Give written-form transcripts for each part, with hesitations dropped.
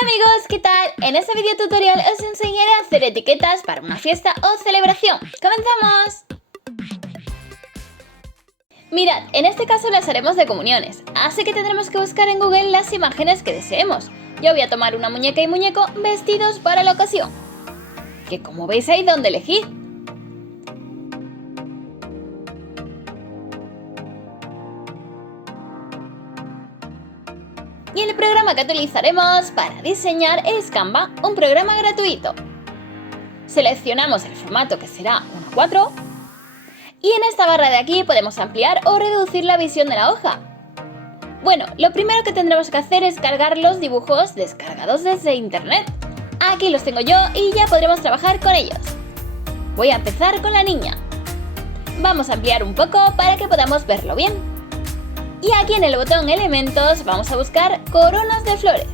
Hola amigos, ¿qué tal? En este video tutorial os enseñaré a hacer etiquetas para una fiesta o celebración. ¡Comenzamos! Mirad, en este caso las haremos de comuniones, así que tendremos que buscar en Google las imágenes que deseemos. Yo voy a tomar una muñeca y muñeco vestidos para la ocasión, que como veis hay donde elegir. Y el programa que utilizaremos para diseñar es Canva, un programa gratuito. Seleccionamos el formato que será 1:4 y en esta barra de aquí podemos ampliar o reducir la visión de la hoja. Bueno, lo primero que tendremos que hacer es cargar los dibujos descargados desde internet. Aquí los tengo yo y ya podremos trabajar con ellos. Voy a empezar con la niña. Vamos a ampliar un poco para que podamos verlo bien. Y aquí en el botón Elementos vamos a buscar coronas de flores.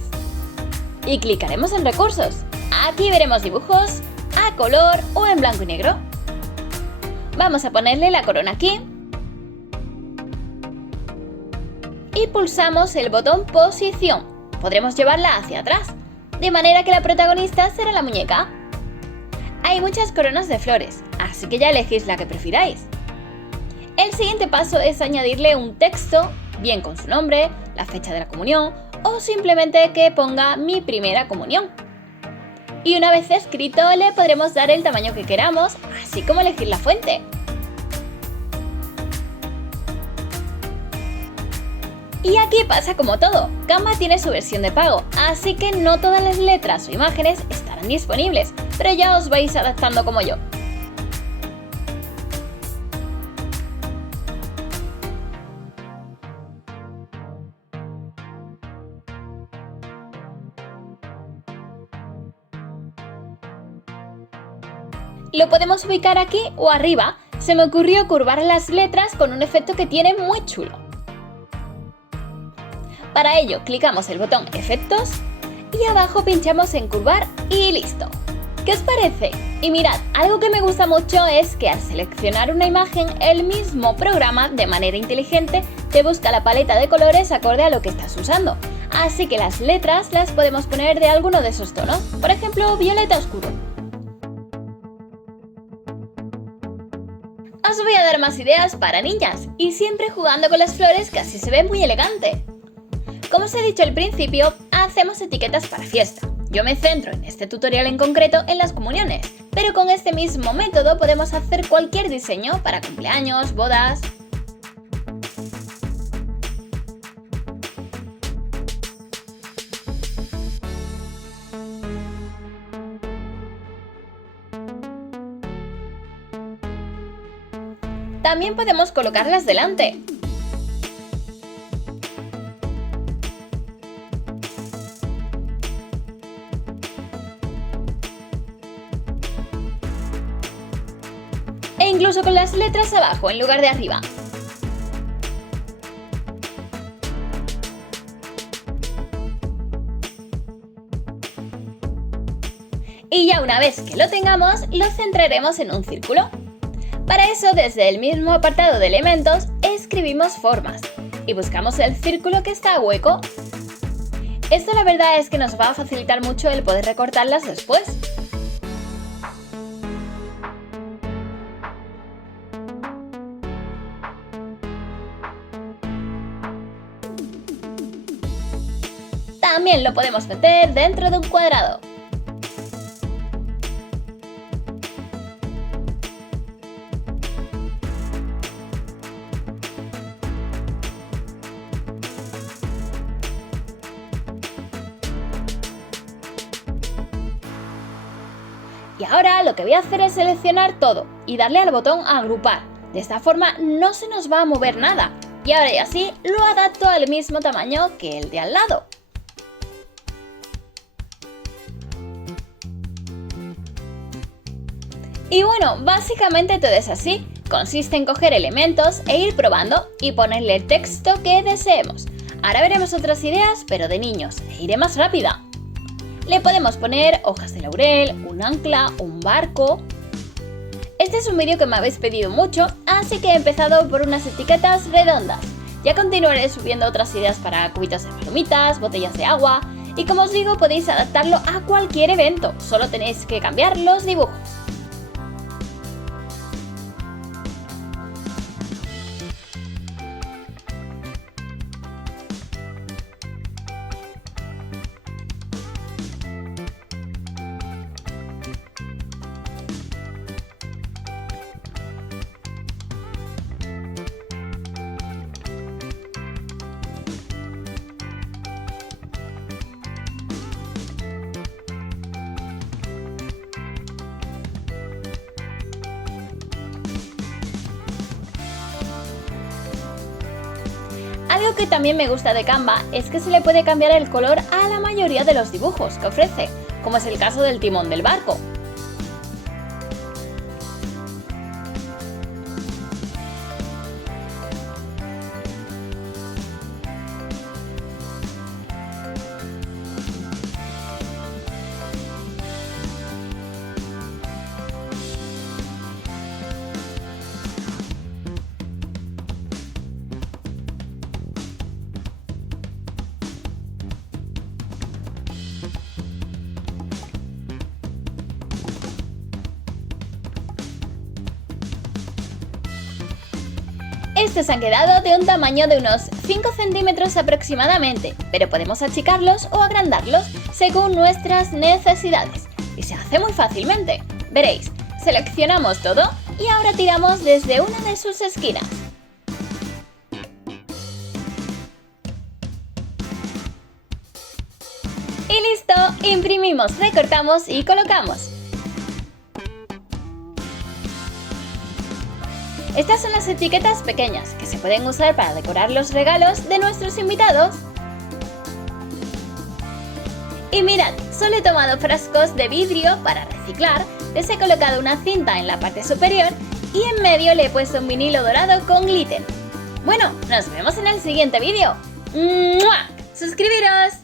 Y clicaremos en Recursos. Aquí veremos dibujos a color o en blanco y negro. Vamos a ponerle la corona aquí. Y pulsamos el botón Posición. Podremos llevarla hacia atrás, de manera que la protagonista será la muñeca. Hay muchas coronas de flores, así que ya elegís la que prefiráis. El siguiente paso es añadirle un texto, bien con su nombre, la fecha de la comunión o simplemente que ponga mi primera comunión. Y una vez escrito le podremos dar el tamaño que queramos, así como elegir la fuente. Y aquí pasa como todo, Canva tiene su versión de pago, así que no todas las letras o imágenes estarán disponibles, pero ya os vais adaptando como yo. Lo podemos ubicar aquí o arriba. Se me ocurrió curvar las letras con un efecto que tiene muy chulo. Para ello clicamos el botón Efectos y abajo pinchamos en Curvar y listo. ¿Qué os parece? Y mirad, algo que me gusta mucho es que al seleccionar una imagen, el mismo programa de manera inteligente te busca la paleta de colores acorde a lo que estás usando. Así que las letras las podemos poner de alguno de esos tonos, por ejemplo violeta oscuro. Os voy a dar más ideas para niñas y siempre jugando con las flores, que así se ve muy elegante. Como os he dicho al principio, hacemos etiquetas para fiesta. Yo me centro en este tutorial en concreto en las comuniones, pero con este mismo método podemos hacer cualquier diseño para cumpleaños, bodas. También podemos colocarlas delante. E incluso con las letras abajo en lugar de arriba. Y ya una vez que lo tengamos, lo centraremos en un círculo. Para eso, desde el mismo apartado de elementos, escribimos formas y buscamos el círculo que está hueco. Esto la verdad es que nos va a facilitar mucho el poder recortarlas después. También lo podemos meter dentro de un cuadrado. Y ahora lo que voy a hacer es seleccionar todo y darle al botón Agrupar. De esta forma no se nos va a mover nada. Y ahora y así lo adapto al mismo tamaño que el de al lado. Y bueno, básicamente todo es así. Consiste en coger elementos e ir probando y ponerle el texto que deseemos. Ahora veremos otras ideas, pero de niños, e iré más rápida. Le podemos poner hojas de laurel, un ancla, un barco. Este es un vídeo que me habéis pedido mucho, así que he empezado por unas etiquetas redondas. Ya continuaré subiendo otras ideas para cubitos de palomitas, botellas de agua Y como os digo, podéis adaptarlo a cualquier evento, solo tenéis que cambiar los dibujos. Algo que también me gusta de Canva es que se le puede cambiar el color a la mayoría de los dibujos que ofrece, como es el caso del timón del barco. Estos han quedado de un tamaño de unos 5 centímetros aproximadamente, pero podemos achicarlos o agrandarlos según nuestras necesidades. Y se hace muy fácilmente. Veréis, seleccionamos todo y ahora tiramos desde una de sus esquinas. Y listo, imprimimos, recortamos y colocamos. Estas son las etiquetas pequeñas que se pueden usar para decorar los regalos de nuestros invitados. Y mirad, solo he tomado frascos de vidrio para reciclar, les he colocado una cinta en la parte superior y en medio le he puesto un vinilo dorado con glitter. Bueno, nos vemos en el siguiente vídeo. ¡Mua! ¡Suscribiros!